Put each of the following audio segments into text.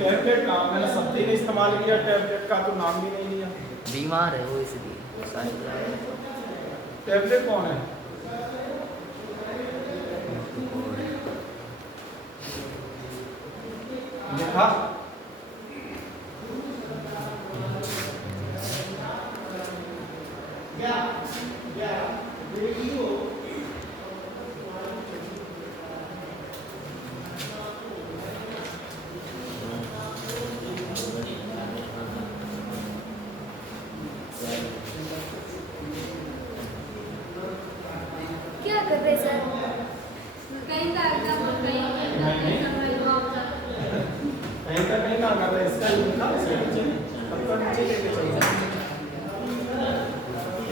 Tablet नाम मैंने शब्द ही नहीं इस्तेमाल किया, टैबलेट का तो नाम भी नहीं लिया। बीमार है वो इसलिए। टैबलेट कौन है? लिखा क्या कर रहे सर? कहीं का एग्जाम और कहीं कहीं का नहीं ना कर रहे, इसका लिखा इसके नीचे, अब तो नीचे लेके चलना,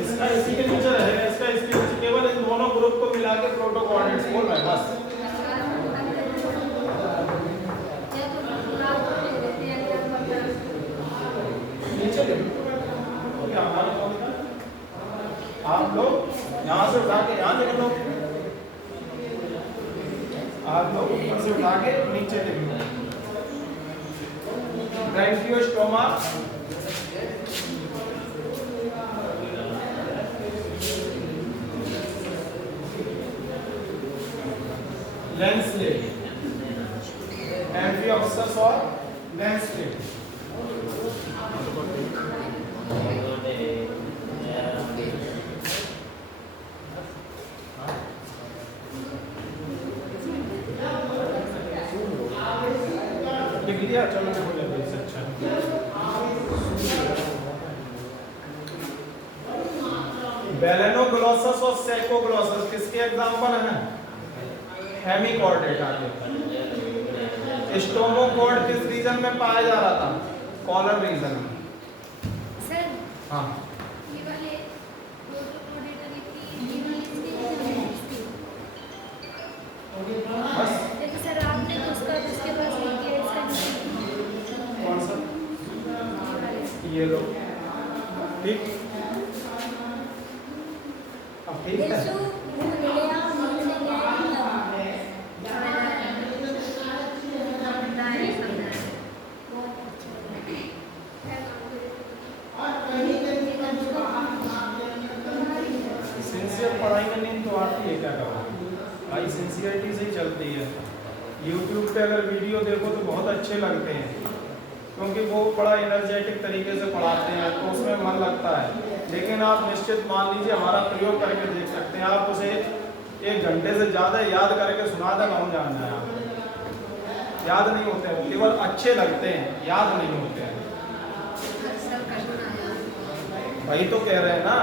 इसका इसी के नीचे रहेगा, इसका इसके नीचे, केवल इन दोनों ग्रुप को मिला के प्रोटो कोऑर्डिनेट्स बोल रहे हैं बस। नीचे क्या हमारा कौन था? आप लोग यहाँ से उठा के यहाँ लिख लो, आप लोग ऊपर से उठा के नीचे लिख लो। ब्रैंकियोस्टोमा लैंसलेट, एम्फिओक्सस और लैंसलेट। लिख लिया? चलो देखो जल्दी से। अच्छा बेलेनोग्लोसस और सैकोग्लोसस किसके एग्जांपल हैं? हेमिकॉर्डेटा के। स्टोमोकॉर्ड किस रीजन में पाया जा रहा था? कॉलर रीजन में। सर हाँ ये वाले प्रोटोकोडेटा की बस। जैसे सर आपने तो उसका उसके पास लिख दिया इसका कौन सा? ये लो, ठीक। अब ठीक है। सिंसियर पढ़ाई में नींद तो आती है, क्या करोगे भाई, सिंसियरिटी से ही चलती है। यूट्यूब पे अगर वीडियो देखो तो बहुत अच्छे लगते हैं, क्योंकि वो बड़ा एनर्जेटिक तरीके से पढ़ाते हैं तो उसमें मन लगता है। लेकिन आप निश्चित मान लीजिए हमारा प्रयोग करके देख सकते हैं, आप उसे 1 घंटे से ज़्यादा याद करके सुना दें हम जान जाए, आप याद नहीं होते हैं, केवल अच्छे लगते हैं, याद नहीं होते हैं। वही तो कह रहे हैं ना,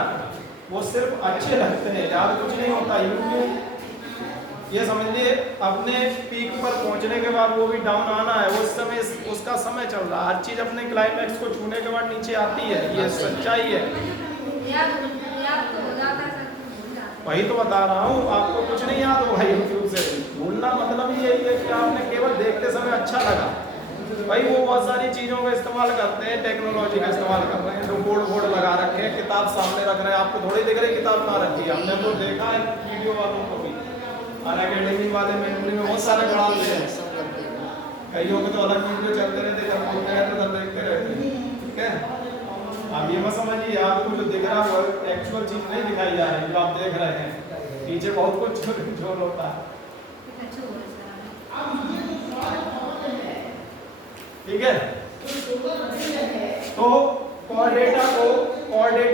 वो सिर्फ अच्छे लगते हैं, याद कुछ नहीं होता। यूट्यूब ये समझिए अपने पीक पर पहुंचने के बाद वो भी डाउन आना है, वो उस समय उसका समय चल रहा है। हर चीज अपने क्लाइमैक्स को छूने के बाद नीचे आती है, ये सच्चाई है। वही तो बता रहा हूँ, आपको कुछ नहीं याद होगा यूट्यूब से। भूलना मतलब ही यही है कि आपने केवल देखते समय अच्छा लगा। भाई वो बहुत सारी चीज़ों का इस्तेमाल करते हैं, टेक्नोलॉजी का इस्तेमाल कर रहे हैं, जो बोर्ड लगा रखे हैं, किताब सामने रख रहे हैं, आपको थोड़ी दिख रही किताब ना रखी है। हमने तो देखा है वीडियो वालों को भी, और अकेडमी वाले मेमोरी में बहुत सारे बढ़ा दिए हैं। कईयों के तो अलग वीडियो चलते रहते, जब बोलते हैं तो देखते रहते हैं। ठीक है, अब ये मत समझिए आपको जो दिख रहा है वो एक्चुअल चीज नहीं दिखाई जा रही जो आप देख रहे हैं, पीछे बहुत कुछ जोर होता है। ठीक है, तो कोऑर्डिनेटा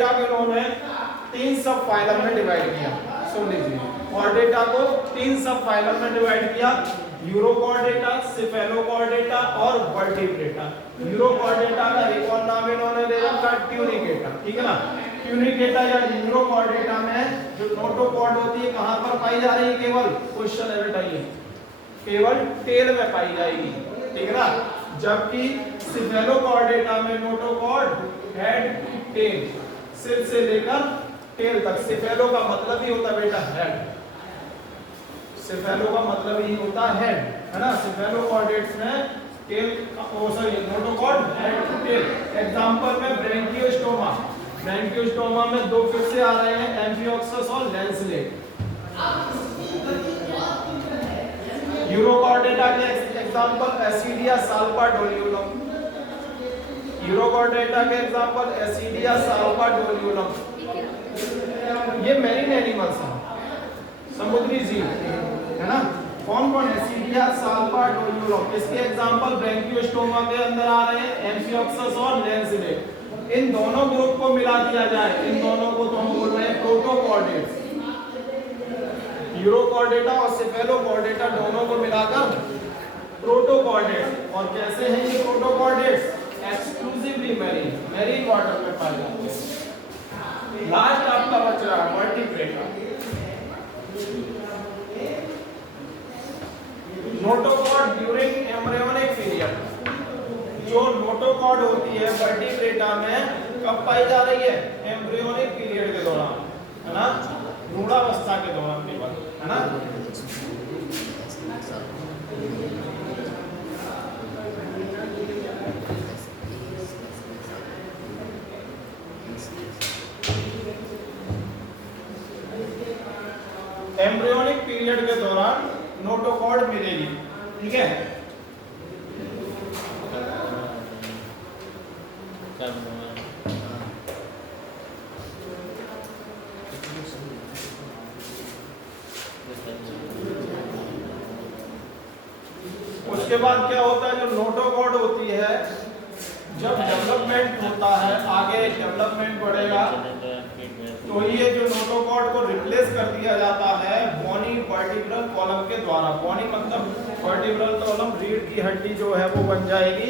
के उन्होंने 3 सब फाइलम में डिवाइड किया। सुन लीजिए, कोऑर्डिनेटा को 3 सब फाइलम में डिवाइड किया, यूरोकोऑर्डिनेटा, सिफेलोकोऑर्डिनेटा और वर्टिब्रेटा। यूरोकोऑर्डिनेटा का एक और नाम इन्होंने दे रखा ट्यूनिकेटा। ठीक है ना, ट्यूनिकेटा या यूरोकोऑर्डिनेटा में जो नोटोकॉर्ड होती है कहां पर पाई जा रही है? केवल क्वेश्चन है बेटा, ये केवल टेल में पाई जाएगी। ठीक है ना, जबकि सिफेलोकोऑर्डिनेटा में नोटोकॉर्ड हेड टेल, सिर से लेकर टेल तक। सिफेलो का मतलब ही होता है बेटा हेड, सिफेलो का मतलब ही होता है ना। सिफेलोकोऑर्डिनेट्स में tail notochord head to tail. Example में ब्रैंकियोस्टोमा, ब्रैंकियोस्टोमा में 2 फिर से आ रहे हैं, एम्फिओक्सस और lancelet. Example Ascidia Salpa Doliolum, Urochordata के एग्जांपल एसिडिया साल्फा डोलियोलम। ये मैरीन एनिमल्स हैं, समुद्री जीव है ना। कौन कौन? Ascidia Salpa Doliolum. इसके एग्जांपल ब्रैंकियोस्टोमा के अंदर आ रहे हैं एम्फियोक्सस और लैंसिडे। इन दोनों ग्रुप को मिला दिया जाए, इन दोनों को तो हम बोल रहे हैं प्रोटोकॉर्डेट्स। यूरोकॉर्डेटा और सेफेलोकॉर्डेटा दोनों को मिलाकर प्रोटोकॉर्डेट्स। और कैसे हैं ये protochordates? Exclusively marine, marine water में पाए जाते हैं। लास्ट आपका बच रहा है vertebrata. Notochord during embryonic period. जो नोटोकॉर्ड होती है वर्टिब्रेटा में कब पाई जा रही है? एम्ब्रियोनिक पीरियड के दौरान, है ना, भ्रूणावस्था के दौरान केवल, है ना। एम्ब्रियोनिक पीरियड के दौरान नोटोकॉर्ड मिलेगी, ठीक है। उसके बाद क्या होता है? जो नोटोकॉर्ड होती है, जब डेवलपमेंट होता है, आगे डेवलपमेंट बढ़ेगा, तो ये जो नोटोकॉर्ड को रिप्लेस कर दिया जाता है बॉनी वर्टिब्रल कॉलम के द्वारा। बॉनी मतलब वर्टिब्रल कॉलम, रीढ़ की हड्डी जो है वो बन जाएगी,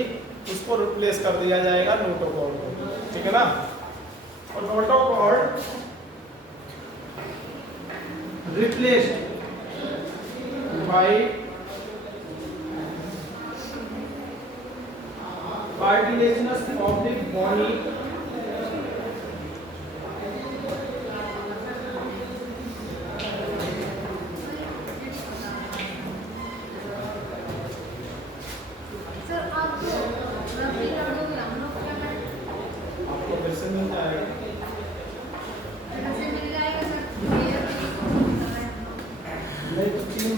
उसको रिप्लेस कर दिया जाएगा नोटोकॉर्ड को, ठीक है ना। और notochord replaced by cartilaginous oblique bony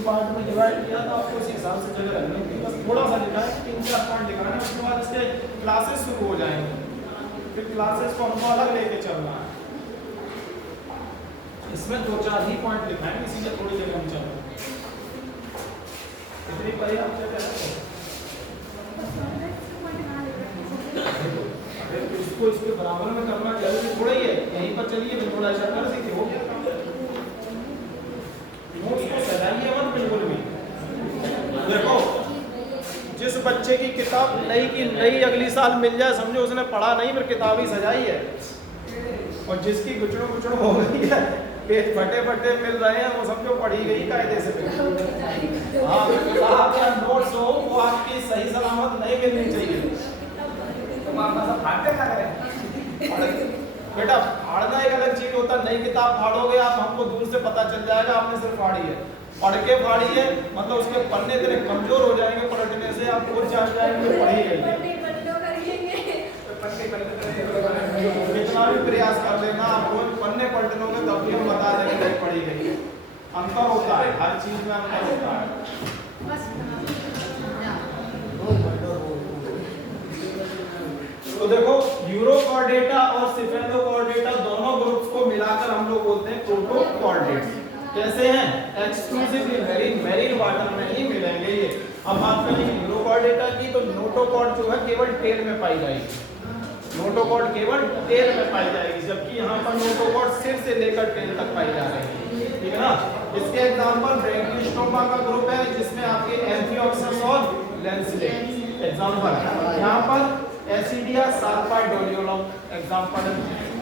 part में डिवाइड किया था, आपको उस हिसाब से जगह रखनी थी। बस थोड़ा सा लिखा है, 3-4 पॉइंट लिखा है। उसके बाद इसके क्लासेस शुरू हो जाएंगे, फिर क्लासेस को हमको अलग लेके चलना है। इसमें 2-4 ही पॉइंट लिखा है, इसीलिए थोड़ी जगह हम चल रहे इतनी पर्याप्त जगह है। इसको इसके बराबर में करना जरूरी थोड़ा ही है, यहीं पर चलिए मैं थोड़ा ऐसा कर दीजिए, हो गया काम। नोट्स को सजाइए मत बिल्कुल भी। देखो, जिस बच्चे की किताब नई की नई अगली साल मिल जाए, समझो उसने पढ़ा नहीं, फिर किताब ही सजाई है। और जिसकी गुचड़ों गुचड़ों हो गई है, पेज फटे फटे मिल रहे हैं, वो समझो पढ़ी गई कायदे से। हाँ, आपका नोट्स हो वो आपकी सही सलामत नहीं मिलनी चाहिए। तुम अपना सब फाड़ते क्या करें बेटा? फाड़ना एक अलग चीज होता है। नई किताब फाड़ोगे आप, हमको दूर से पता चल जाएगा आपने सिर्फ फाड़ी है। पढ़ के फाड़ी है मतलब उसके पन्ने तेरे कमजोर हो जाएंगे पलटने से, आप खुद जान जाएंगे पढ़ी गई है। कितना भी प्रयास कर लेना, आप रोज पन्ने पलट लोगे तब भी हम बता देंगे नहीं पढ़ी गई है। अंतर होता है, हर चीज में अंतर होता है। तो देखो, यूरोकॉर्डेटा और सेफेलोकॉर्डेटा दोनों ग्रुप्स को मिलाकर हम लोग बोलते हैं प्रोटोकॉर्डेट्स। कैसे हैं? एक्सक्लूसिवली मैरीन, मैरीन वाटर में ही मिलेंगे ये। अब बात करेंगे यूरोकॉर्डेटा की, तो नोटोकॉर्ड जो है केवल टेल में पाई जाएगी। नोटोकॉर्ड केवल टेल में पाई जाएगी, जबकि यहाँ पर नोटोकॉर्ड सिर से लेकर टेल तक पाई जा रही है, ठीक है ना। इसके एग्जांपल ब्रैंकियोस्टोमा का ग्रुप है, जिसमें आपके एम्फियोक्सस और लैंसिडे एग्जांपल है। यहाँ पर एसिडिया साल्फा डोलियोलम एग्जांपल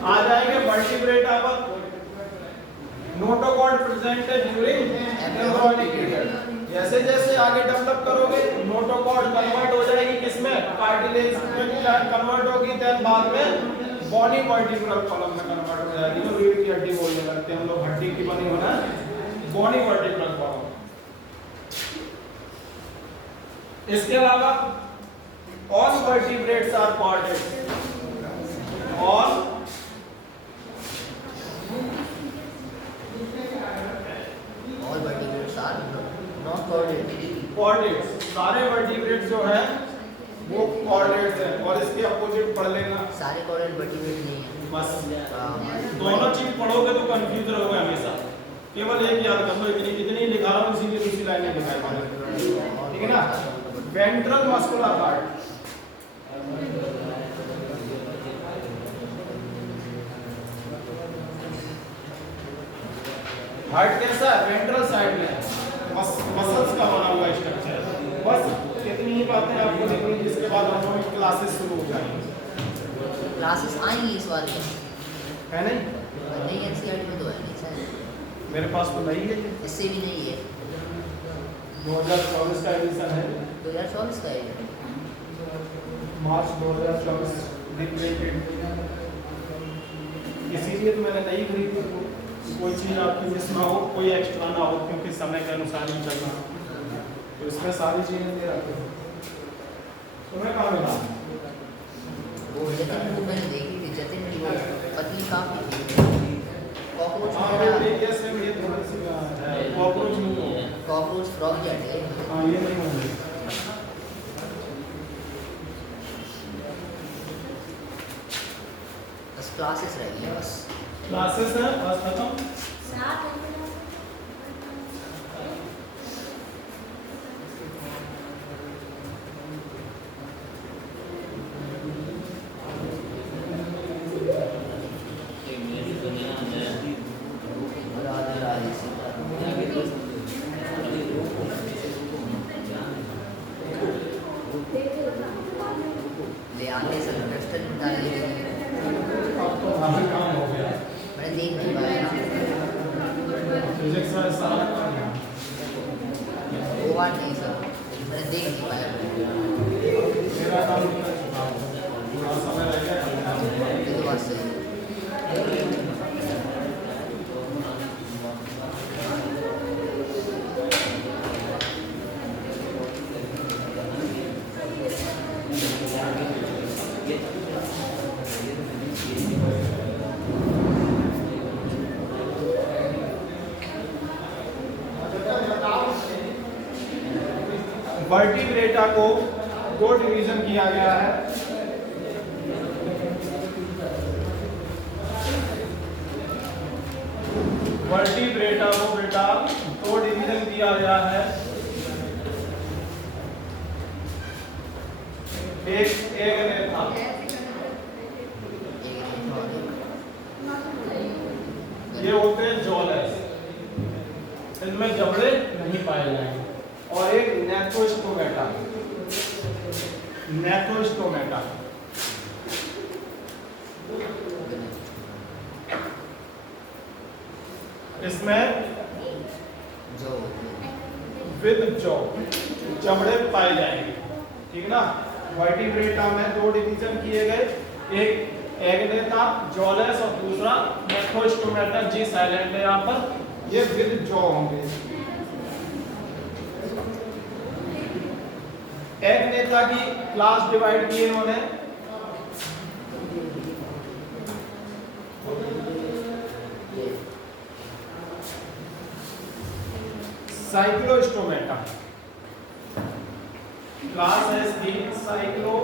आ जाएंगे। वर्टिब्रेटा पर notochord presented during embryonic period. जैसे जैसे आगे डेवलप करोगे, नोटोकॉर्ड कन्वर्ट हो जाएगी किसमें? कार्टिलेज में कन्वर्ट होगी, देन बाद में बॉनी वर्टिब्रल कॉलम में कन्वर्ट हो जाएगी। जो रीढ़ की हड्डी बोलने लगते हैं हम लोग, हड्डी की बनी होना बॉनी वर्टिब्रल कॉलम। इसके अलावा all vertebrates are corded, all vertebrates are not corded. Coordinates, सारे वर्टिब्रेट्स जो है वो कोऑर्डिनेट्स है, और इसके अपोजिट पढ़ लेना। सारे कोऑर्डिनेट वर्टिब्रेट नहीं है। बस दोनों चीज पढ़ोगे तो कंफ्यूज रहोगे हमेशा। केवल एक याद कर लो, इतनी लिखा रहा हूँ, इसीलिए दूसरी लाइन में लिखा है, ठीक है ना। वेंट्रल मस्कुलर हार्ट, हार्ट कैसा है, वेंट्रल साइड में मसल्स का बना हुआ स्ट्रक्चर। बस इतनी ही बातें आपको लिखनी, जिसके बाद हम लोग क्लासेस शुरू हो जाएंगी। क्लासेस आएंगी इस बार है नहीं? नहीं, एनसीईआरटी में तो है नहीं सर, मेरे पास तो नहीं है, इससे भी नहीं है। 2024 का एडिशन है, 2024 का है। मार्च 2024 रिलेटेड, इसीलिए तो मैंने नहीं खरीदी। कोई चीज़ आपकी मिस ना हो, कोई एक्स्ट्रा ना हो, क्योंकि समय के अनुसार ही चलना, तो इसमें सारी चीज़ें दे रखी हैं। तुम्हें कहाँ मिला? वो जतिन को मैंने देखी थी, जतिन की वो पतली काफी थी। कॉकरोच हाँ, वगैरह, वो एक ऐसे में ये थोड़ी सी कॉकरोच नहीं है। कॉकरोच फ्रॉग जेट है। हाँ, ये नहीं होंगे। बस क्लासेस रहेगी बस। क्लासेस है, बस खत्म। ले आने से इंटरेस्टेड निकाल लिए, अब तो हमारा काम हो गया। मैंने देख नहीं पाया ना। फिजिक्स में सारा काम है। वो बात नहीं सर, मैंने देख नहीं पाया। मेरा काम निकल चुका है, थोड़ा समय रह गया। ये तो बात सही है। वर्टिब्रेटा को दो डिवीजन किया गया है। वर्टिब्रेटा को बेटा दो डिवीजन किया गया है। एक ने था, ये होते हैं जॉलेस, इनमें जबड़े नहीं पाए जाएंगे। और एक नेक्रोस्टोमेटा, नेक्रोस्टोमेटा इसमें जो विद जॉ चमड़े पाए जाएंगे, ठीक ना। वर्टिब्रेटा में दो डिवीजन किए गए, एक एग्नेटा जॉलेस और दूसरा नेक्रोस्टोमेटा, जी साइलेंट है यहाँ पर, ये विद जॉ होंगे। एग्नेटा की क्लास डिवाइड की इन्होंने साइक्लोस्टोमेटा, क्लास है इसकी साइक्लो,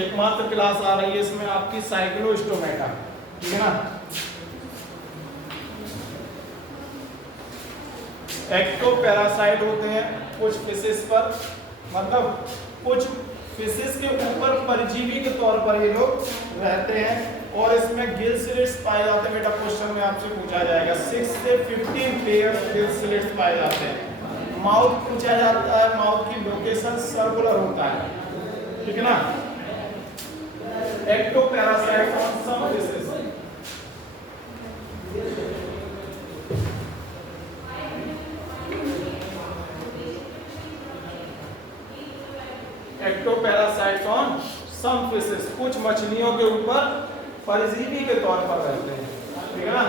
एकमात्र क्लास आ रही है इसमें आपकी साइक्लोस्टोमेटा, ठीक है ना। एक्टोपैरासाइट होते हैं कुछ फिशेस पर, मतलब कुछ फिशेस के ऊपर परजीवी के तौर पर ये लोग रहते हैं, और इसमें गिल स्लिट्स पाए जाते हैं। बेटा क्वेश्चन में आपसे पूछा जाएगा, 6 से 15 पेयर गिल स्लिट्स पाए जाते हैं। माउथ पूछा जाता है, माउथ की लोकेशन सर्कुलर होता है, ठीक है ना। Ectoparasite on some fishes, ectoparasites on some fishes, कुछ मछलियों के ऊपर परजीवी के तौर पर रहते हैं, ठीक है ना।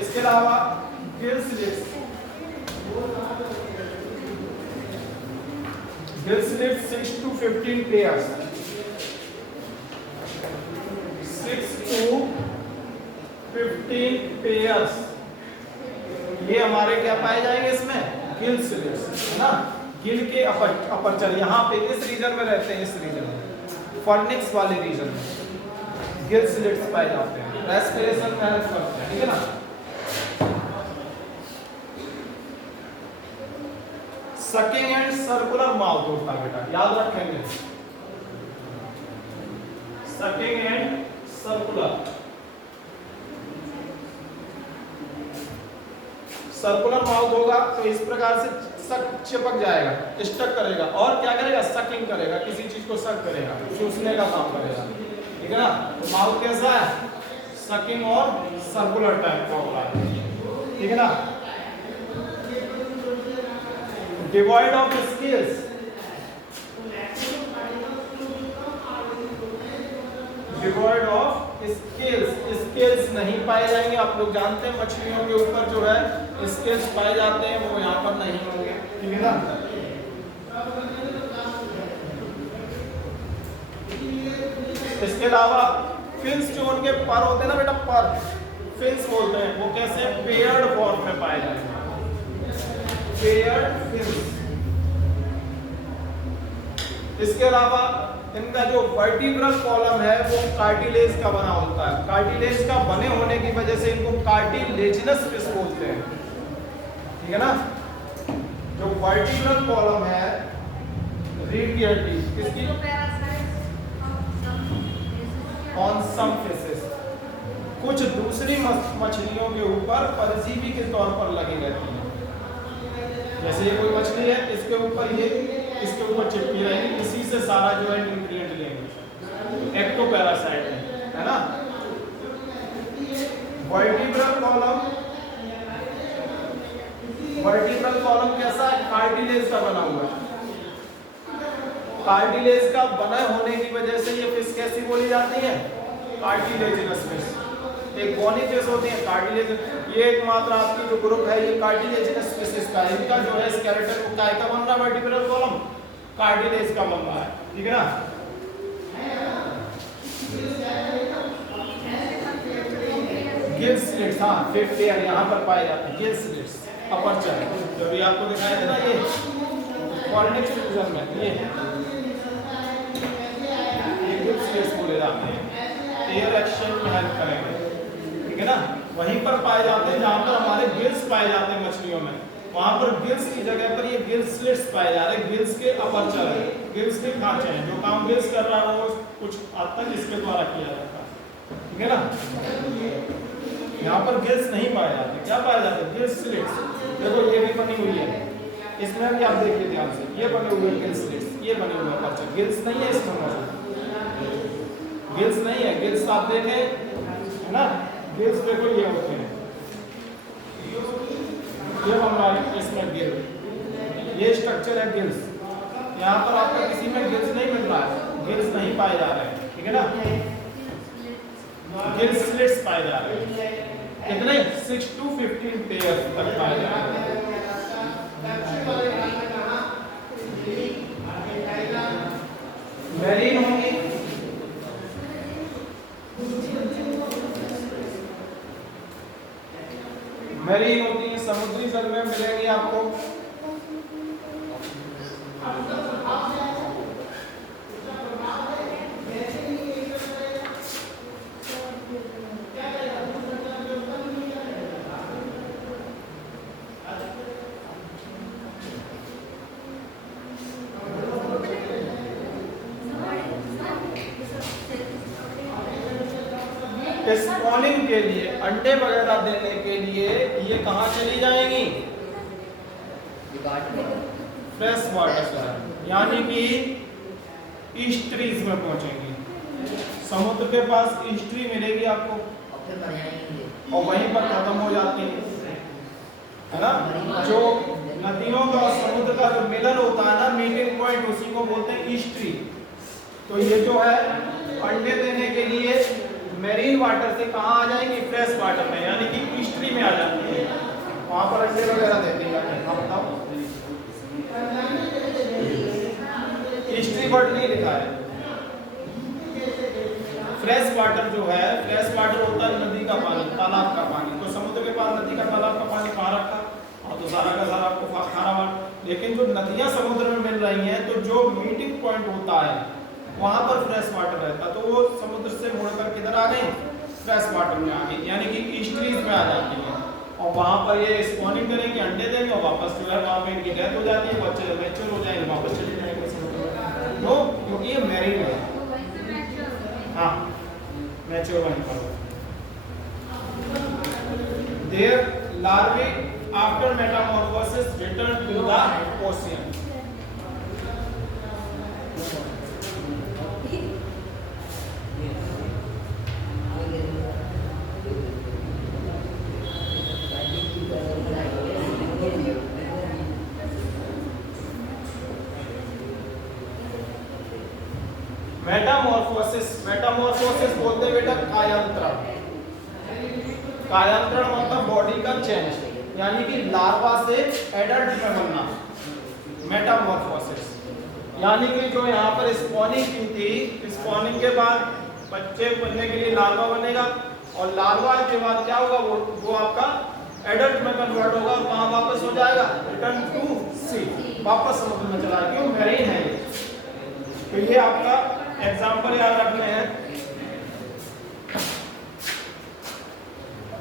इसके अलावा gill slits, gill slits 6 to 15 pairs, 6 to 15 pairs ये हमारे क्या पाए जाएंगे इसमें, गिल स्लिट्स, है ना। गिल के अपर्चर यहाँ पे इस रीजन में रहते हैं, इस रीजन में, फॉर्निक्स वाले रीजन में गिल स्लिट्स पाए जाते हैं, रेस्पिरेशन में हेल्प करते हैं, ठीक है ना। सकिंग एंड सर्कुलर माउथ होता है बेटा, याद रखेंगे, sucking and circular. Circular mouth होगा तो इस प्रकार से सक चिपक जाएगा, स्टक करेगा, और क्या करेगा, सकिंग करेगा, किसी चीज को सक करेगा, चूसने का काम करेगा, ठीक है ना। तो माउथ कैसा है, सकिंग और सर्कुलर टाइप का होगा, ठीक है ना। Devoid of scales, devoid of scales, scales नहीं पाए जाएंगे। आप लोग जानते हैं मछलियों के ऊपर जो है स्केल्स पाए जाते हैं, वो यहाँ पर नहीं होंगे, ठीक है ना। इसके अलावा फिन्स जो उनके पर होते हैं ना बेटा, पर फिन्स बोलते हैं, वो कैसे पेयर्ड फॉर्म में पाए जाएंगे, पेयर्ड फिन्स। इसके अलावा इनका जो वर्टिब्रल कॉलम है वो कार्टिलेज का बना होता है, कार्टिलेज का बने होने की वजह से इनको कार्टिलेजिनस फिश बोलते हैं, ठीक है ना। जो वर्टिब्रल कॉलम है, रीड केयरफुली, इसकी ऑन सम फिशेस, कुछ दूसरी मछलियों के ऊपर परजीवी के तौर पर लगी रहती है। जैसे ये कोई मछली है, इसके ऊपर ये इसके ऊपर चिपकी रहेगी, इसी से सारा जो है न्यूट्रिएंट लेंगे, एक्टोपैरासाइट है ना। वर्टिब्रल कॉलम, वर्टिब्रल कॉलम कैसा है, कार्टिलेज का बना हुआ है। कार्टिलेज का बना होने की वजह से ये फिश कैसी बोली जाती है, कार्टिलेजिनस फिश। एक बोनी फिश होती है कार्टिलेज, ये एकमात्र आपकी जो ग्रुप है ये कार्टिलेजिनस फिशेस का, इनका जो है स्केलेटन वो काय का बन रहा है, वर्टिब्रल कॉलम कार्टिलेज का बन रहा है, ठीक है ना। गिल स्लिट्स, हाँ फिफ्थ ईयर यहाँ पर पाए जाते हैं गिल स्लिट्स, अपर्चर, जो भी आपको दिखाया था ना ये फॉर्निक्स रीजन में, ये गिल स्लिट्स बोले जाते हैं, एयर एक्सचेंज में हेल्प करेंगे, ठीक है ना। वहीं पर पाए जाते हैं जहाँ पर हमारे गिल्स पाए जाते हैं मछलियों में, वहां पर गिल्स की जगह पर ये गिल स्लिट्स पाए जा रहे हैं, गिल्स के अपर्चर है, गिल्स के खांचे हैं, जो काम गिल्स कर रहा है वो कुछ हद तक इसके द्वारा किया जाता है, ठीक है ना। यहाँ पर गिल्स नहीं पाए जाते, क्या पाए जाते हैं, गिल स्लिट्स। देखो ये भी बनी हुई है, इसमें भी आप देखिए ध्यान से, ये बने हुए गिल स्लिट्स, ये बने हुए अपर्चर, गिल्स नहीं है इसमें मौजूद, गिल्स नहीं है, गिल्स आप देखें है ना, गिल्स देखो ये होते हैं, ये बन रहा है इसमें गिल, ये स्ट्रक्चर है गिल्स। यहाँ पर आपको किसी में गिल्स नहीं मिल रहा है, गिल्स नहीं पाए जा रहे हैं, ठीक है ना। गिल स्लिट्स पाए जा रहे हैं, कितने 6 to 15 पेयर तक पाए जा रहे हैं। मैरीन होंगी, मैरीन होती है, समुद्री जल में मिलेंगी आपको। स्पॉनिंग के लिए, अंडे वगैरह देने के लिए ये कहाँ चली जाएंगी, फ्रेश वाटर, यानी कि ईस्ट्रीज में पहुंचेंगी। समुद्र के पास ईस्ट्री मिलेगी आपको और वहीं पर खत्म हो जाती है ना। जो नदियों का और समुद्र का जो मिलन होता है ना, मीटिंग पॉइंट, उसी को बोलते हैं ईस्ट्री। तो ये जो है अंडे देने के लिए मैरीन वाटर से कहाँ आ जाएंगी, फ्रेश वाटर में, यानी कि ईस्ट्री में आ जाती है, वहां पर अंडे वगैरह देते हैं। हाँ बताओ, ईस्ट्री वर्ड नहीं लिखा है। फ्रेश वाटर जो है, फ्रेश वाटर होता है नदी का पानी, तालाब का पानी। तो समुद्र के पास नदी का, तालाब का पानी कहाँ रखा, लेकिन जो नदियां समुद्र में मिल रही हैं तो जो मीटिंग पॉइंट होता है वहां पर फ्रेश वाटर रहता, तो वो समुद्र से मुड़कर किधर आ गई, फ्रेश वाटर में आ गई, यानी कि ईस्टरीज में आ जाती है। और वहां पर ये स्पॉनिंग करेंगे, अंडे देंगे और वापस जो है वहां पे इनकी डेथ हो जाती है, बच्चे मैच्योर हो जाएंगे, वापस चले जाएंगे समुद्र में। नो, क्योंकि ये मैरीन है। तो वैसे मैच्योर हो गए। हाँ, मैच्योर वहीं पर। Their larvae after metamorphosis return to the ocean. Metamorphosis बोलते हैं बेटा कायांतरण। कायांतरण मतलब बॉडी का चेंज, यानी कि लार्वा से एडल्ट में बनना, मेटामॉर्फोसिस। यानी कि जो यहाँ पर स्पॉनिंग की थी, स्पॉनिंग के बाद बच्चे बनने के लिए लार्वा बनेगा और लार्वा के बाद क्या होगा, वो आपका एडल्ट में कन्वर्ट होगा और कहाँ वापस हो जाएगा, रिटर्न टू सी, वापस समुद्र में चला जाएगा, क्यों मैरीन है ये। तो ये आपका एग्जाम्पल याद रखने हैं।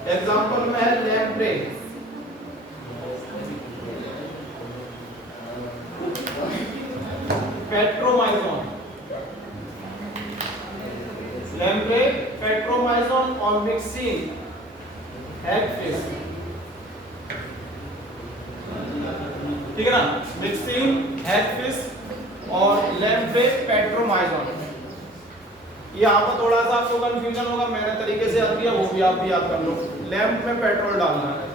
एग्जाम्पल में है लैम्प्रे, पेट्रोमाइजोन, लैम्प्रे पेट्रोमाइजोन और मिक्सिन हैगफिश, ठीक है ना, मिक्सिन हैगफिश और लैम्प्रे पेट्रोमाइजोन। यहाँ पर थोड़ा सा आपको कंफ्यूजन होगा, मैंने तरीके से याद किया, वो भी आप भी याद कर लो। लैम्प में पेट्रोल डालना है,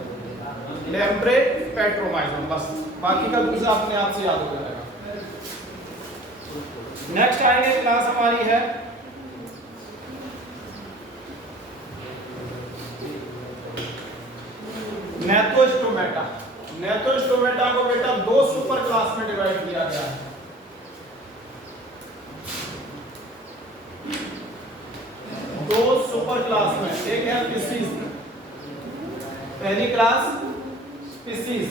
लैम्प्रे पेट्रोमाइजोन, बस, बाकी का दूसरा अपने आप से याद हो जाएगा। नेक्स्ट आएंगे क्लास हमारी है नेथोस्टोमेटा। नेथोस्टोमेटा को बेटा दो सुपर क्लास में डिवाइड किया गया है। दो सुपर क्लास में, एक है स्पीसीज, पहली क्लास स्पीसीज,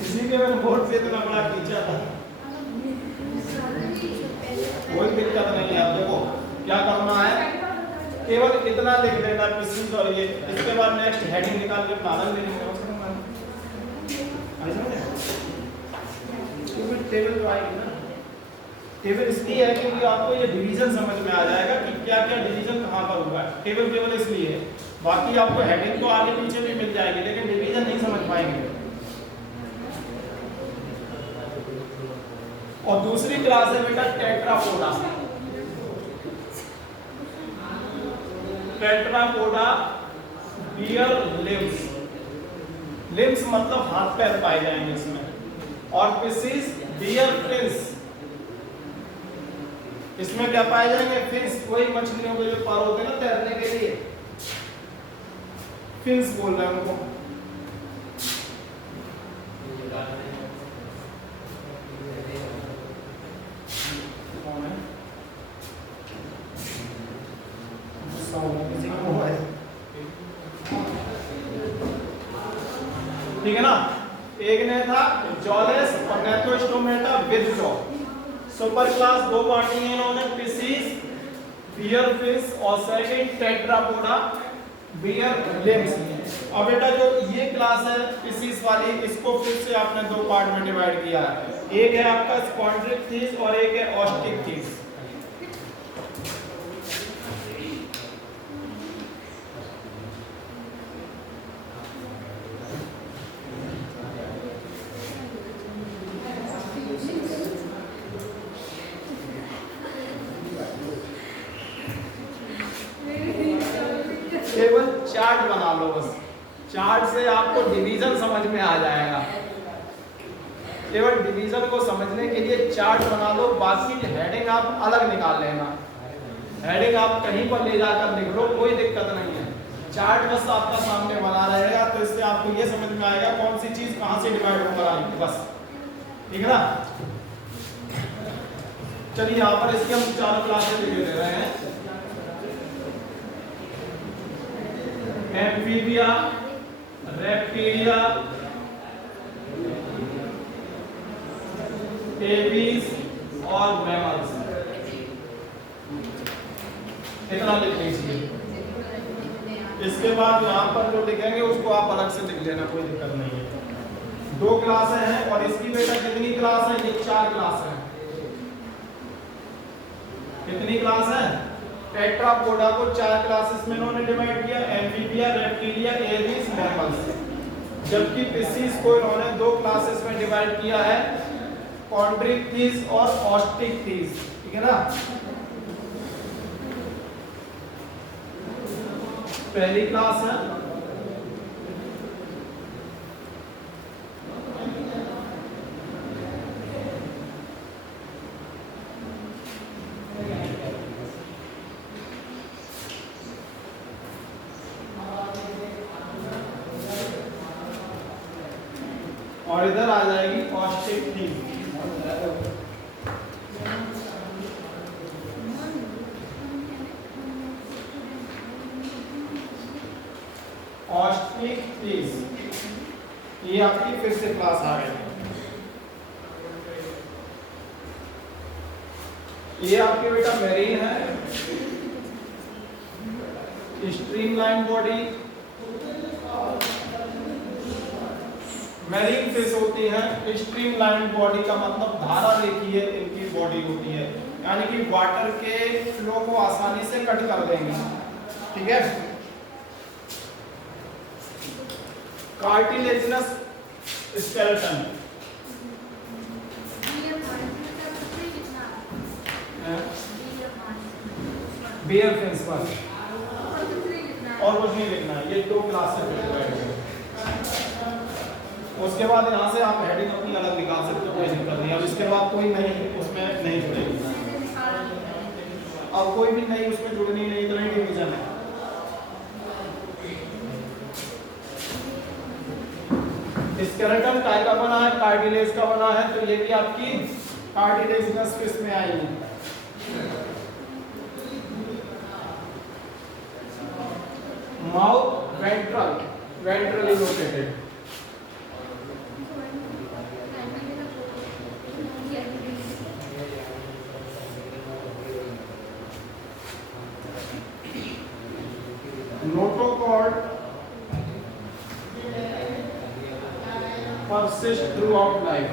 इसीलिए मैंने बोर्ड से इतना बड़ा खींचा था। कोई दिक्कत नहीं है, देखो क्या करना है, केवल इतना लिख देना स्पीसीज और ये, इसके बाद नेक्स्ट हेडिंग निकाल के प्रारंभ ले लेंगे। टेबल तो आएगी ना, टेबल इसलिए है क्योंकि आपको ये डिवीजन समझ में आ जाएगा कि क्या क्या डिवीजन कहाँ पर हुआ है। टेबल केवल इसलिए है, बाकी आपको हेडिंग तो आगे पीछे भी मिल जाएगी, लेकिन डिवीजन नहीं समझ पाएंगे। और दूसरी क्लास है बेटा Tetrapoda. Tetrapoda bear limbs, limbs मतलब हाथ पैर पाए जाएंगे इसमें, और फिशिस बियर फिन्स, इसमें क्या पाए जाएंगे, फिन्स, वही मछलियों के जो पर होते हैं ना तैरने के लिए, फिन्स बोल रहे हैं उनको। कौन है, ठीक है ना। एक ने था जॉलेस और Gnathostomata with jaw. Super class दो बांटी है इन्होंने, फिशिस बियर फिश और सेकंड टेट्रापोडा बियर लिम्स। अब बेटा जो ये क्लास है फिशिस वाली, इसको फिर से आपने दो पार्ट में डिवाइड किया है, एक है आपका स्पॉन्ड्रिकथीस और एक है ऑस्टिकथीस। केवल चार्ट बना लो बस, चार्ट से आपको डिवीजन समझ में आ जाएगा। केवल डिवीजन को समझने के लिए चार्ट बना लो, बाकी हेडिंग आप अलग निकाल लेना। हेडिंग आप कहीं पर ले जाकर लिख लो, कोई दिक्कत नहीं है। चार्ट बस आपका सामने बना रहेगा, तो इससे आपको ये समझ में आएगा कौन सी चीज कहां से डिवाइड होकर आएगी, बस, ठीक है ना। चलिए यहाँ पर इसके हम चारों क्लासेस ले रहे हैं। एम्फीबिया, रेप्टिलिया, एविस और मैमल्स। इतना लिख लीजिए। इसके बाद यहाँ पर जो लिखेंगे उसको आप अलग से लिख लेना, कोई दिक्कत नहीं है। 2 क्लासें हैं और इसकी बेटा कितनी क्लास है? ये 4 क्लास है। कितनी क्लास है? टेट्रापोडा को 4 क्लासेस में इन्होंने डिवाइड किया, एम्फीबिया, रेप्टिलिया, एविस, मैमल्स। जबकि फिशिस को इन्होंने 2 क्लासेस में डिवाइड किया है, कॉन्ट्रिक्थिस और ऑस्टिक्थिस। ठीक है ना? पहली क्लास है और इधर आ जाएगी ऑस्टिक्थिस। ऑस्टिक्थिस ये आपकी फिर से क्लास आ गई। ये आपके बेटा मेरीन है, स्ट्रीमलाइन बॉडी। मेरीन फिश होती है, स्ट्रीमलाइन बॉडी का मतलब धारा रेखीय इनकी बॉडी होती है, यानी कि वाटर के फ्लो को आसानी से कट कर देंगे। ठीक है? कार्टिलेजिनस स्केलेटन, बियर फिन्स बस, और कुछ नहीं लिखना है। ये 2 क्लास से। उसके बाद यहाँ से आप हेडिंग अपनी अलग निकाल सकते हो, कोई दिक्कत नहीं। अब इसके बाद कोई नहीं उसमें नहीं जुड़ेगी, अब कोई भी नहीं उसमें जुड़नी नहीं, इतना ही डिवीजन है। स्केलेटन काय का बना है? कार्टिलेज का बना है, तो ये भी आपकी कार्टिलेजिनस फिश में आएगी। Mouth ventral, ventrally located. Notochord persist throughout life,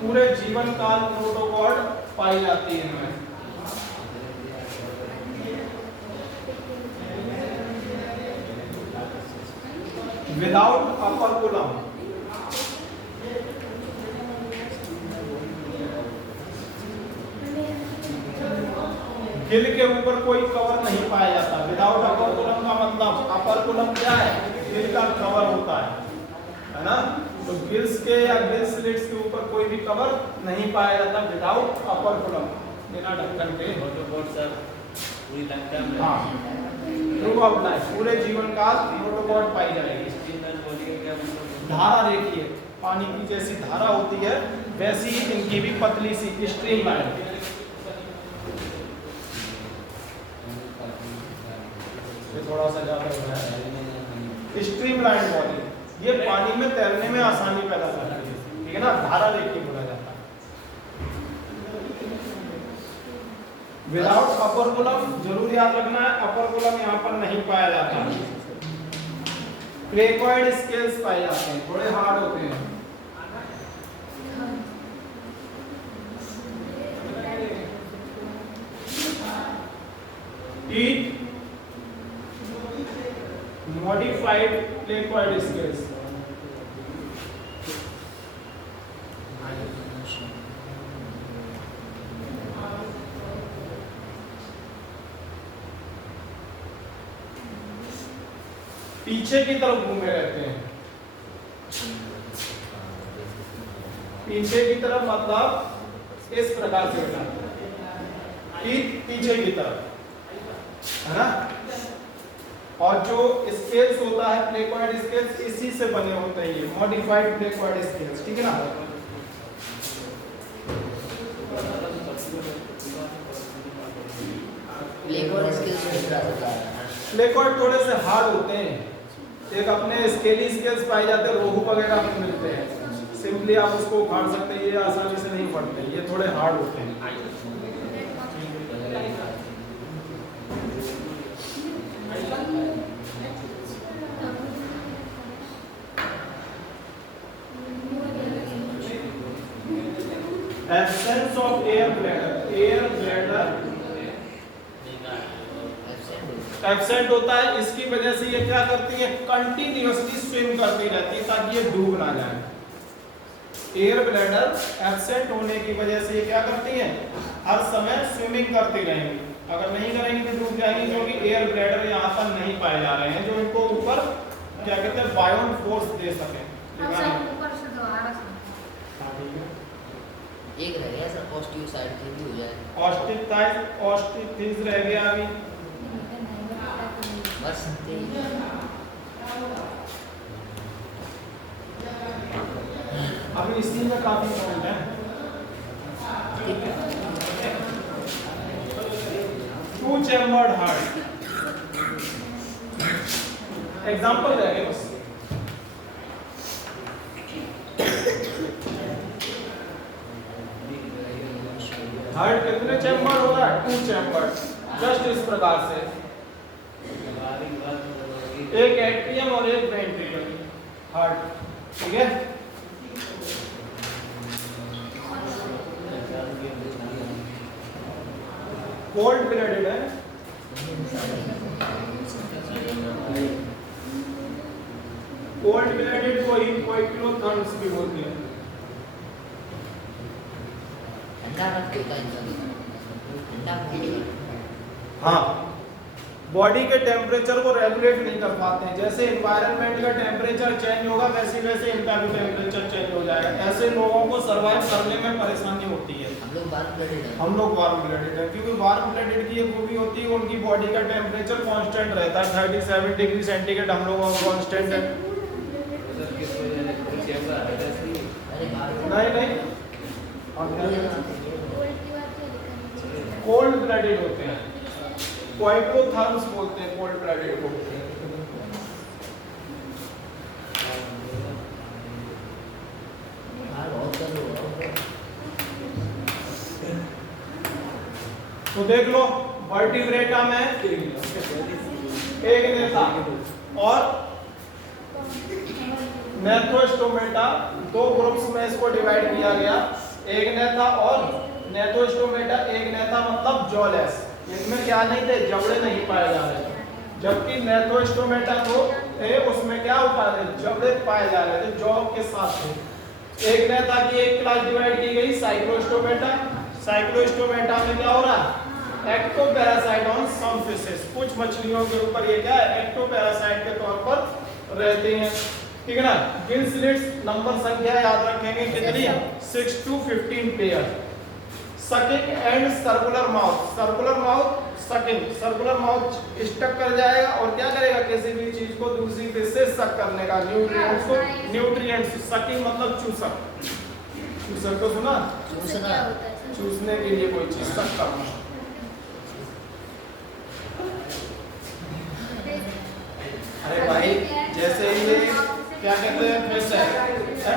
पूरे जीवन काल नोटोकॉर्ड पाई जाती है इनमें। विदाउट अपरकुलम, गिल के ऊपर कोई कवर नहीं पाया जाता। विदाउट अपरकुलम का मतलब, अपरकुलम क्या है? गिल का कवर होता है ना? तो गिल्स के या गिल स्लिट्स के ऊपर कोई भी कवर नहीं पाया जाता विदाउट अपरकुलम, बिना ढक्कन के। हाँ, थ्रू आउट लाइफ, पूरे जीवन काल नोटोकॉर्ड पाई जाएगी। धारा रेखीय, पानी की जैसी धारा होती है वैसी इनकी भी पतली सी स्ट्रीमलाइन। थोड़ा सा ज्यादा हो रहा है। स्ट्रीमलाइन बॉडी, ये पानी में तैरने में आसानी पैदा करती है। ठीक है ना? धारा रेखीय बोला जाता है। विदाउट अपरकुलम, जरूर याद रखना है, अपरकुलम यहाँ पर नहीं पाया जाता। क्लेकॉइड स्केल्स पाए जाते हैं, थोड़े हार्ड होते हैं। ईट modified placoid scales, पीछे की तरफ घूमे रहते हैं। पीछे की तरफ मतलब इस प्रकार से बेटा, पीछे की तरफ, है ना? और जो स्केल्स होता है प्लेकॉइड स्केल्स, इसी से बने होते हैं ये मॉडिफाइड प्लेकॉइड स्केल्स। ठीक है ना? प्लेकॉइड और स्किल्स मिल रहा है। क्लेकॉइड थोड़े से हार्ड होते हैं, एक अपने स्केली स्केल्स पाए जाते हैं, रोहू वगैरह में मिलते हैं, सिंपली आप उसको उखाड़ सकते हैं, ये आसानी से नहीं पड़ते, ये थोड़े हार्ड होते हैं। Absence of air bladder, air bladder absent होता है, इसकी वजह से ये क्या करती है, कंटिन्यूअसली स्विम करती रहती है ताकि ये डूब ना जाए। एयर ब्लैडर एब्सेंट होने की वजह से ये क्या करती है, हर समय स्विमिंग करती रहेंगी, अगर नहीं करेंगी तो डूब जाएंगी, क्योंकि एयर ब्लैडर यहाँ पर नहीं पाए जा रहे हैं जो इनको ऊपर क्या कहते हैं बायोन फोर्स दे सके। ऊपर से दोबारा एक रह गया सर, ऑस्टियोसाइड के भी हो जाए। ऑस्टिथिस रह गया अभी, बस अभी इसी में काफी पॉइंट है। टू चैम्बर्ड हार्ट एग्जांपल रहेंगे बस। हार्ट कितने चैम्बर होगा, टू चैम्बर, जस्ट इस प्रकार से, एक एट्रियम और एक वेंट्रिकल हार्ट, ठीक है। कोल्ड ब्लडेड है, कोल्ड ब्लडेड को ही कोइक्लोथर्म्स भी बोलते हैं। ठंडा रख देता इंसान, ठंडा हाँ, बॉडी के टेम्परेचर को रेगुलेट नहीं कर पाते हैं, जैसे एनवायरनमेंट का टेम्परेचर चेंज होगा वैसे वैसे इनका भी टेम्परेचर चेंज हो जाएगा, ऐसे लोगों को सर्वाइव करने में परेशानी होती है। हम लोग वार्म ब्लडेड हैं, हम लोग वार्म ब्लडेड है, क्योंकि वार्म ब्लडेड की एक खूबी होती है, उनकी बॉडी का टेम्परेचर कांस्टेंट रहता है, 37 डिग्री सेंटीग्रेड, हम लोगों का कांस्टेंट है। नहीं कोल्ड ब्लडेड होते हैं, कोइक्लोथर्म्स बोलते हैं कोल्ड ब्लडेड को। तो देख लो वर्टिब्रेटा में एक नेता और नेथोस्टोमेटा, दो ग्रुप्स में इसको डिवाइड किया गया, एक नेता और नेथोस्टोमेटा, एक नेता मतलब जॉलेस, इनमें क्या नहीं थे, जबड़े नहीं पाए जा रहे, जबकि नेथोस्टोमेटा को थे उसमें क्या पाए रहे, जबड़े पाए जा रहे थे, जॉ के साथ थे। एक नेता की एक क्लास डिवाइड की गई साइक्लोस्टोमेटा, साइक्लोस्टोमेटा में क्या हो रहा है, एक्टोपैरासाइट ऑन सम फिशेस, कुछ मछलियों के ऊपर ये क्या है, एक्टोपैरासाइट के तौर पर रहते हैं, ठीक है ना। गिल स्लिट्स नंबर संख्या याद रखेंगे कितनी, 6 to 15 pair. Sucking and circular mouth, circular mouth sucking, circular mouth stuck कर जाएगा और क्या करेगा, किसी भी चीज को दूसरी फिश से सक करने का, न्यूट्रिएंट्स को, न्यूट्रिएंट्स, सकिंग मतलब चूसक, चूसक तो सुना, चूसना, चूसने के लिए कोई चीज सक करना। अरे भाई जैसे ये क्या कहते हैं फिश है,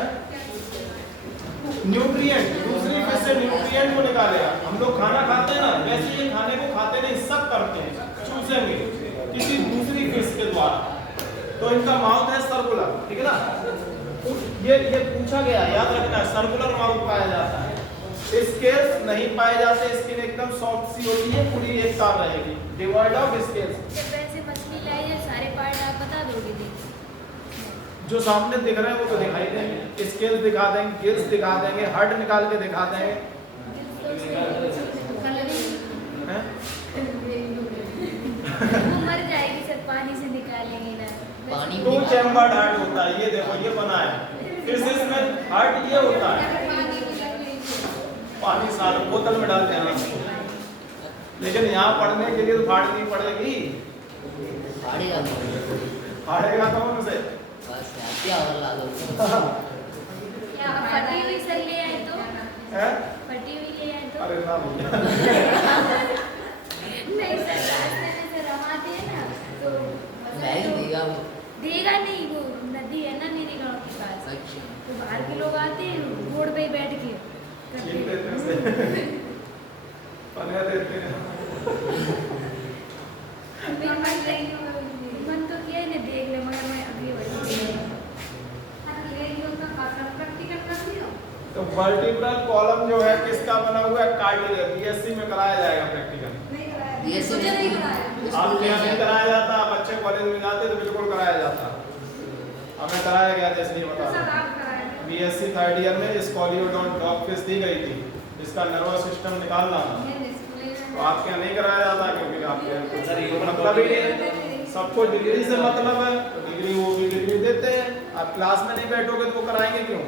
न्यूट्रिएंट, दूसरी फिश से न्यूट्रिएंट को निकालेगा, हम लोग खाना खाते हैं ना, वैसे ये खाने को खाते नहीं, सब करते हैं, चूसेंगे किसी दूसरी फिश के द्वारा, तो इनका माउथ है सर्कुलर, ठीक है ना। ये पूछा गया, याद रखना, सर्कुलर माउथ पाया जाता है, स्केल्स नहीं पाए जाते, स्किन एकदम सॉफ्ट सी होती है, पूरी एक तार रहेगी, डिवाइड ऑफ स्केल्स। मछली लाई है, सारे पार्ट आप बता दोगे, जो सामने दिख रहे हैं वो तो दिखाई देंगे, स्केल्स दिखा देंगे, गिल्स दिखा देंगे, हर्ट निकाल के दिखा देंगे, वो मर जाएगी सर, पानी से निकालेंगे ना, पानी टू चैम्बर्ड हार्ट होता है, ये देखो ये बना है, फिर इसमें हार्ट ये होता है, पानी सारे बोतल में डाल देंगे, लेकिन यहाँ पढ़ने के लिए तो फाड़नी पड़ेगी, फाड़ेगा कौन से, बस क्या और ला लो, क्या फटी हुई सर ले आए तो, है? फटी हुई ले आए तो, अरे ना भैया नहीं सर है ना तो नहीं देगा वो। देगा नहीं, वो नदी है ना मेरे गांव के पास, अच्छा तो बाहर के लोग आते हैं रोड पे ही बैठ के छीन देते हैं उसे। पनिया देते हैं। मन तो किया ही नहीं देख ले, मगर मैं अभी वही तो वर्टिब्रल कॉलम जो है किसका बना हुआ है? कार्टिलेज। बीएससी में कराया जाएगा प्रैक्टिकल। बीएससी में आपके यहाँ नहीं कराया जाता, आप अच्छे कॉलेज में जाते तो बिल्कुल कराया जाता। हमें कराया गया था इसलिए बता रहा हूं। बीएससी थर्ड ईयर में स्कॉलियोडोन ड्रॉप फीस दी गई थी, इसका नर्वस सिस्टम निकालना था। तो आपके यहाँ नहीं कराया जाता क्योंकि आपके यहाँ कोई मतलब ही नहीं। सबको डिग्री से मतलब है, तो डिग्री वो भी डिग्री देते हैं। आप क्लास में नहीं बैठोगे तो वो कराएंगे क्यों?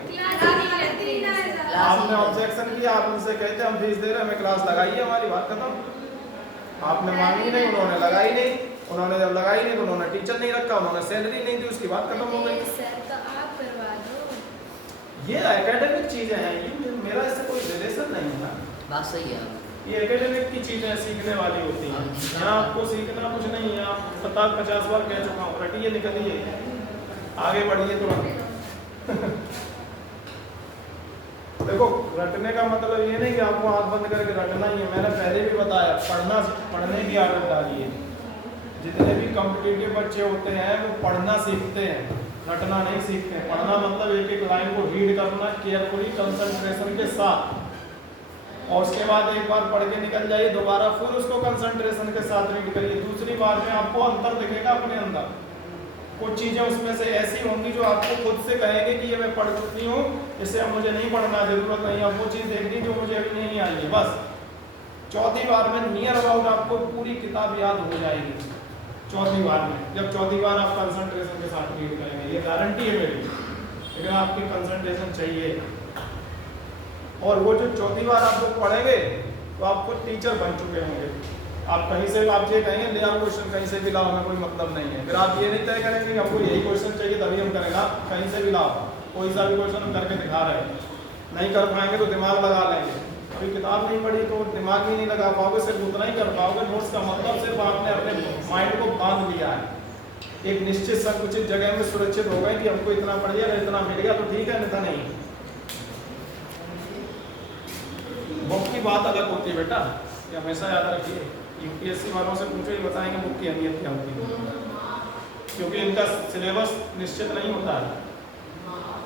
आपने ऑब्जेक्शन किया, आप उनसे कहते हम फीस दे रहे हैं, हमें क्लास लगाइए, हमारी बात खत्म। आपने मांगी नहीं, उन्होंने लगाई नहीं। उन्होंने जब लगाई नहीं तो उन्होंने टीचर नहीं रखा, उन्होंने सैलरी नहीं दी, उसकी बात खत्म हो गई। सर तो आप करवा दो। ये एकेडमिक चीजें हैं, ये मेरा इससे कोई रिलेशन नहीं है ना। बात सही है। ये एकेडमिक की चीजें सीखने वाली होती हैं। यहाँ आपको सीखना कुछ नहीं है, आप 50 बार कह चुका हूँ, रटिए निकलिए, आगे बढ़िए तुरंत। देखो रटने का मतलब ये नहीं कि आपको हाथ बंद करके रटना ही है। मैंने पहले भी बताया, पढ़ने की आदत डालिए। जितने भी कॉम्पिटिटिव बच्चे होते हैं वो पढ़ना सीखते हैं, रटना नहीं सीखते हैं। पढ़ना मतलब एक एक लाइन को रीड करना केयरफुली, कंसंट्रेशन के साथ, और उसके बाद एक बार पढ़ के निकल जाइए, दोबारा फिर उसको कंसंट्रेशन के साथ रीड करिए। दूसरी बार में आपको अंतर दिखेगा अपने अंदर। कुछ चीज़ें उसमें से ऐसी होंगी जो आपको खुद से कहेंगे कि ये मैं पढ़ चुकी हूँ, इससे अब मुझे नहीं पढ़ना, जरूरत नहीं। अब वो चीज़ देखनी जो मुझे अभी नहीं आई है। बस चौथी बार में नियर अबाउट आपको पूरी किताब याद हो जाएगी। चौथी बार में, जब चौथी बार आप कंसंट्रेशन के साथ रीड करेंगे, ये गारंटी है मेरी। लेकिन आपकी कंसंट्रेशन चाहिए, और वो जो चौथी बार आप लोग पढ़ेंगे तो आप खुद टीचर बन चुके होंगे। आप कहीं से आप ये कहेंगे ले आओ क्वेश्चन, कहीं से भी लाओ, हमें कोई मतलब नहीं है। फिर आप ये नहीं तय करेंगे कि हमको यही क्वेश्चन चाहिए तभी हम करेंगे। आप कहीं से भी लाओ, कोई सा भी क्वेश्चन हम करके दिखा रहे हैं। नहीं कर पाएंगे तो दिमाग लगा लेंगे। अभी किताब नहीं पढ़ी तो दिमाग ही नहीं लगा पाओगे, सिर्फ उतना ही कर पाओगे। नोट्स का मतलब सिर्फ आपने अपने माइंड को बांध लिया है एक निश्चित संकुचित जगह में, सुरक्षित हो गए कि हमको इतना पढ़ लिया, इतना मिल गया तो ठीक है, नहीं तो नहीं। बुक की बात अलग होती है बेटा, ये हमेशा याद रखिए। यूपीएससी वालों से पूछो, ये बताएंगे बुक की अहमियत क्या होती है, क्योंकि इनका सिलेबस निश्चित नहीं होता है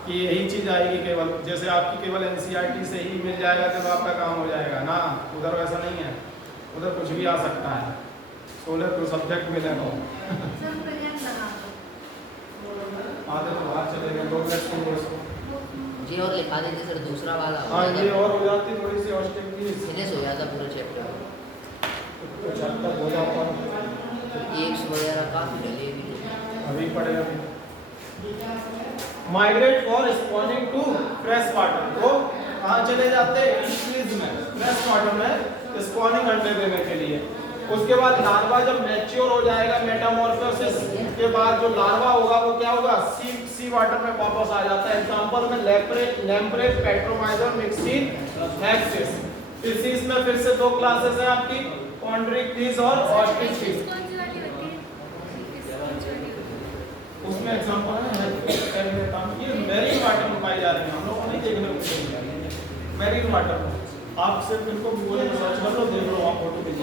कि यही चीज़ आएगी केवल। जैसे आपकी केवल एनसीईआरटी से ही मिल जाएगा तो आपका काम हो जाएगा ना, उधर वैसा नहीं है। उधर कुछ भी आ सकता है। 16 तो सब्जेक्ट मिले तो आधे तो बाहर चले गए, 2 मिनट सुन लो। जी और लिखा देते सर दूसरा वाला। हाँ ये और हो जाती थोड़ी सी और स्टेप की, फिनिश हो जाता पूरा चैप्टर। तो चैप्टर हो जाता एक्स वगैरह काफी डले भी। अभी पढ़े। अभी migrate for spawning to fresh water, तो कहाँ चले जाते हैं? इंक्रीज में, फ्रेश वाटर में स्पॉनिंग अंडे देने के लिए। उसके बाद लार्वा जब मैच्योर हो जाएगा, मेटामॉर्फोसिस के बाद जो लार्वा होगा वो क्या होगा? सी वाटर में वापस आ जाता है। एग्जांपल में लैम्प्रे, पेट्रोमाइजर, मिक्सिन, हेक्सिस। फिश में फिर से 2 क्लासेस हैं आपकी, कॉन्ड्रिक फिश और ऑस्ट्रिच फिश। उसमें एग्जांपल है ये मैरीन वाटर में पाई जा रही है, हम लोग को नहीं देखने को मिलेगी मैरीन वाटर। आप सिर्फ इनको गूगल में सर्च कर लो, देख लो, आप फोटो खींच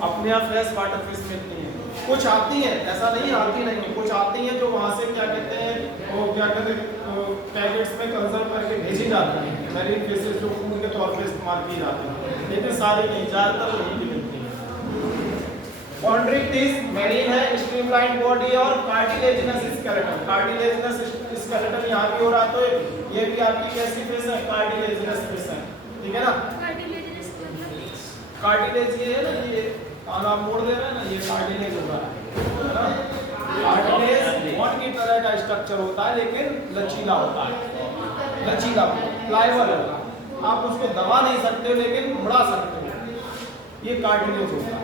अपने आप फ्रेश वाटर फिश मिलती हैं। कुछ आती हैं, ऐसा नहीं आती नहीं है, कुछ आती हैं जो वहाँ से क्या कहते हैं, वो क्या कहते हैं, पैकेट्स में कंजर्व करके भेजी जाती हैं मैरीन फिशेस, जो फूड के तौर पे इस्तेमाल की जाती हैं। लेकिन सारी नहीं, ज़्यादातर यही की मिलती हैं। कॉन्ड्रिक फिश मैरीन है, स्ट्रीमलाइन बॉडी और कार्टिलेजिनस स्केलेटन। कार्टिलेजिनस स्केलेटन यहाँ भी हो रहा, तो ये भी आपकी कैसी फिश है? कार्टिलेजिनस फिश है, ठीक है ना। कार्टिलेज ये है ना, ये आप मोड़ दे रहे हैं ना, ये कार्टिलेज होगा, है ना। कार्टिलेज बोन की तरह का स्ट्रक्चर होता है लेकिन लचीला होता है, लचीला प्लाइबल होगा। आप उसको दबा नहीं सकते लेकिन मुड़ा सकते हो, ये कार्टिलेज होता है।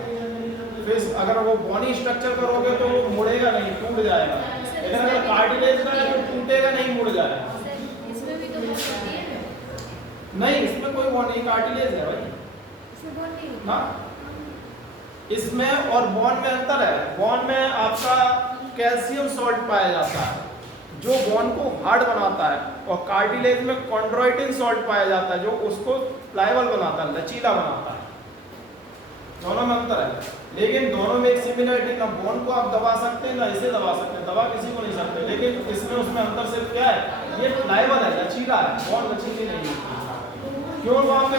फिर अगर वो बोनी स्ट्रक्चर करोगे तो वो मुड़ेगा नहीं, टूट जाएगा। लेकिन अगर कार्टिलेज का है तो टूटेगा नहीं, मुड़ जाएगा। इसमें भी तो नहीं, इसमें कोई बोन नहीं, कार्टिलेज है भाई ना। इसमें और बोन में अंतर है। बोन में आपका कैल्शियम सॉल्ट पाया जाता है जो बोन को हार्ड बनाता है, और कार्टिलेज में कॉन्ड्रोइटिन सॉल्ट पाया जाता है जो उसको प्लायबल बनाता है, लचीला बनाता है। दोनों में अंतर है, लेकिन दोनों में एक सिमिलरिटी, ना बोन को आप दबा सकते हैं ना इसे दबा सकते हैं, दबा किसी को नहीं सकते, लेकिन इसमें उसमें अंतर सिर्फ क्या है, ये प्लायबल है, लचीला है, बोन लचीली नहीं है। क्यों वहां पे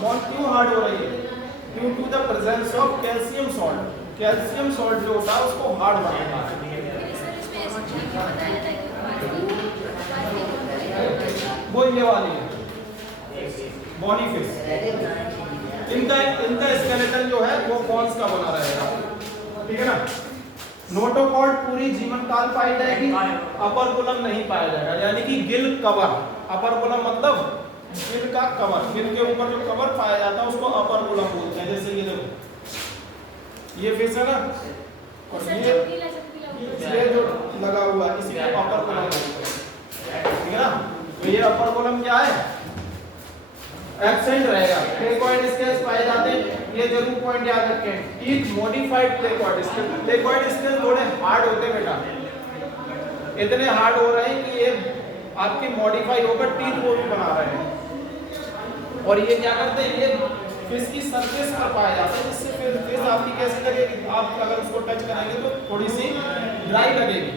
बोन क्यों हार्ड हो रही है? Due to the presence of calcium salt. Calcium salt जो होता है उसको हार्ड बनाता है। वो ये वाली है बॉनी फिश। इनका स्केलेटन जो है वो बोन्स का बना रहेगा, ठीक है ना। नोटोकॉर्ड पूरी जीवन काल पाई जाएगी, अपर कोलम नहीं पाया जाएगा, यानी कि गिल कवर। अपर कोलम मतलब गिल का कवर, गिल के ऊपर जो कवर पाया जाता है उसको अपर कोलम बोलते हैं। जैसे ये देखो, ये फिश है ना, और ये जो लगा हुआ है इसी को अपर कोलम बोलते हैं, ठीक है ना। तो ये अपर कोलम क्या है, एब्सेंट रहेगा। प्लेकॉइड स्केल्स पाए जाते हैं, ये जरूर पॉइंट याद रखें। Teeth modified placoid scale. Placoid scale थोड़े हार्ड होते हैं बेटा, इतने हार्ड हो रहे हैं कि ये आपके मॉडिफाई होकर टीथ को भी बना रहे हैं। और ये क्या करते हैं, ये फिश की सरफेस पर पाए जाते हैं, जिससे फिर फिश आपकी कैसी लगेगी, आप अगर उसको टच करेंगे तो थोड़ी सी ड्राई लगेगी,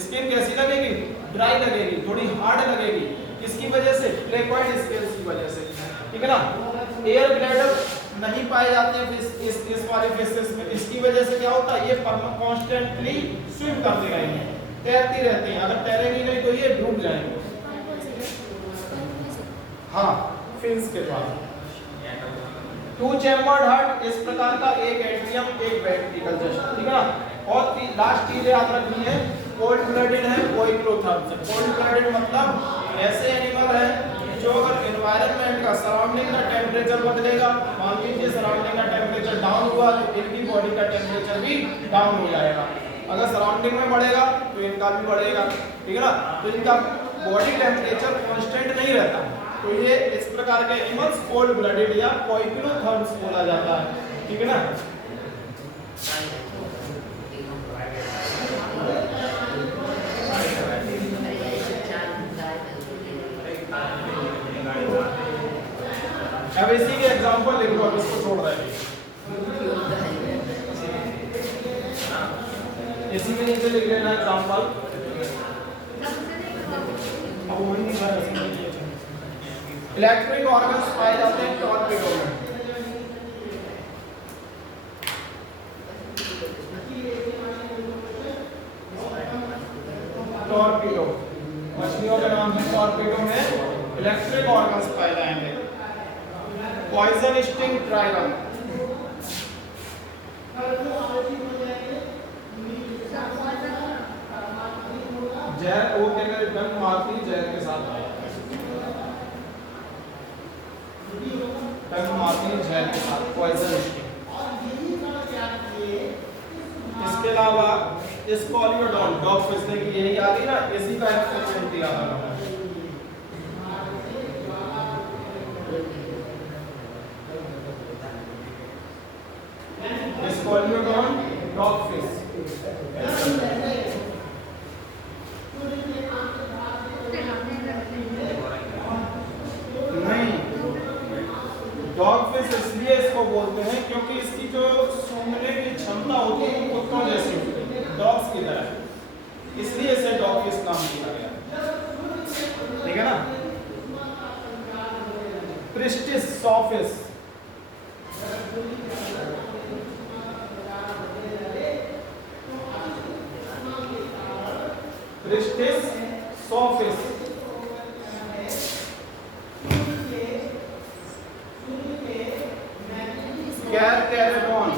स्किन कैसी लगेगी, ड्राई लगेगी, थोड़ी हार्ड लगेगी। किसकी वजह से? प्लेकॉइड स्केल्स की वजह से, ठीक है ना। एयर ब्लैडर नहीं पाए जाते हैं इस वाले फिशेस में। इसकी वजह से क्या होता है, ये कॉन्स्टेंटली स्विम करते रहेंगे, तैरती रहती हैं। अगर तैरेंगी नहीं तो ये डूब जाएंगे। हाँ, फिन्स के पास टू चैम्बर्ड हार्ट, इस प्रकार का एक एट्रियम एक वेंट्रिकल जैसा, ठीक है ना। और लास्ट चीज याद रखनी है, कोल्ड ब्लडेड है, कोइक्लोथर्म्स है। कोल्ड ब्लडेड मतलब ऐसे एनिमल है जो अगर एनवायरनमेंट का, सराउंडिंग का टेम्परेचर बदलेगा, मान लीजिए सराउंडिंग का टेम्परेचर डाउन हुआ तो इनकी बॉडी का टेम्परेचर भी डाउन हो जाएगा। अगर सराउंडिंग में बढ़ेगा तो इनका भी बढ़ेगा, ठीक है ना। तो इनका बॉडी टेम्परेचर कांस्टेंट नहीं रहता, तो ये इस प्रकार के एनिमल्स कोल्ड ब्लडेड या कोइक्लोथर्म्स बोला जाता है, ठीक है ना। अब इसी के एग्जांपल लिख लो, अब इसको छोड़ रहे हैं, इसी में नीचे लिख लेना एग्जांपल। अब वही नहीं है, इलेक्ट्रिक ऑर्गन्स पाए जाते हैं टॉर्पेडो में। टॉर्पेडो मछलियों के नाम है, टॉर्पेडो में इलेक्ट्रिक ऑर्गन्स पाए जाएंगे। पॉइजन स्टिंग ट्राइगन, जहर वो के डंक मारती जहर के साथ, डंक मारती जहर के साथ, पॉइजन स्टिंग। इसके अलावा स्कॉलियोडॉन, डॉग फिश की यही आ गई ना, इसी का एक्सपेरिमेंट दिया था। स्कॉलियोडॉन डॉग फिश, नहीं डॉग फिश इसलिए इसको बोलते हैं क्योंकि इसकी जो सूंघने की क्षमता होती है वो कुत्तों जैसी होती है, डॉग्स की तरह, इसलिए इसे डॉग फिश नाम दिया गया, ठीक है ना। प्रिस्टिस सॉफिस, प्रिस्टिस सॉफिस, कैरकेरेडॉन,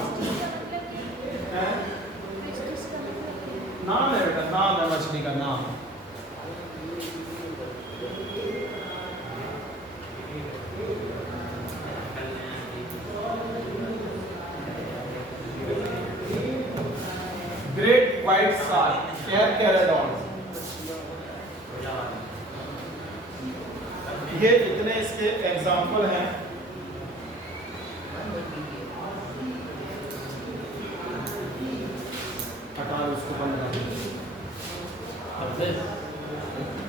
नाम है बेटा, नाम है मछली का नाम। Great white shark, carcharodon. ये इतने इसके एग्जाम्पल हैं। फिर